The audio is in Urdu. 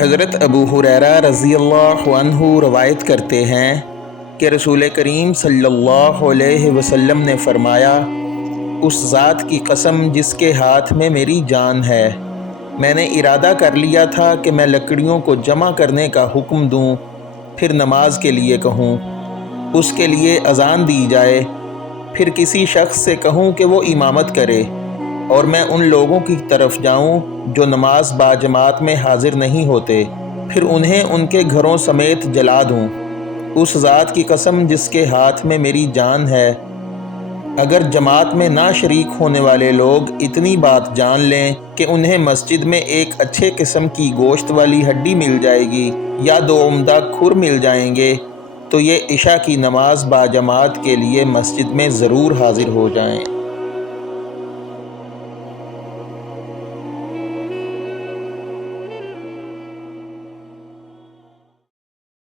حضرت ابو ہریرہ رضی اللہ عنہ روایت کرتے ہیں کہ رسول کریم صلی اللہ علیہ وسلم نے فرمایا، اس ذات کی قسم جس کے ہاتھ میں میری جان ہے، میں نے ارادہ کر لیا تھا کہ میں لکڑیوں کو جمع کرنے کا حکم دوں، پھر نماز کے لیے کہوں، اس کے لیے اذان دی جائے، پھر کسی شخص سے کہوں کہ وہ امامت کرے، اور میں ان لوگوں کی طرف جاؤں جو نماز باجماعت میں حاضر نہیں ہوتے، پھر انہیں ان کے گھروں سمیت جلا دوں۔ اس ذات کی قسم جس کے ہاتھ میں میری جان ہے، اگر جماعت میں نہ شریک ہونے والے لوگ اتنی بات جان لیں کہ انہیں مسجد میں ایک اچھے قسم کی گوشت والی ہڈی مل جائے گی یا 2 عمدہ کھر مل جائیں گے، تو یہ عشاء کی نماز باجماعت کے لیے مسجد میں ضرور حاضر ہو جائیں۔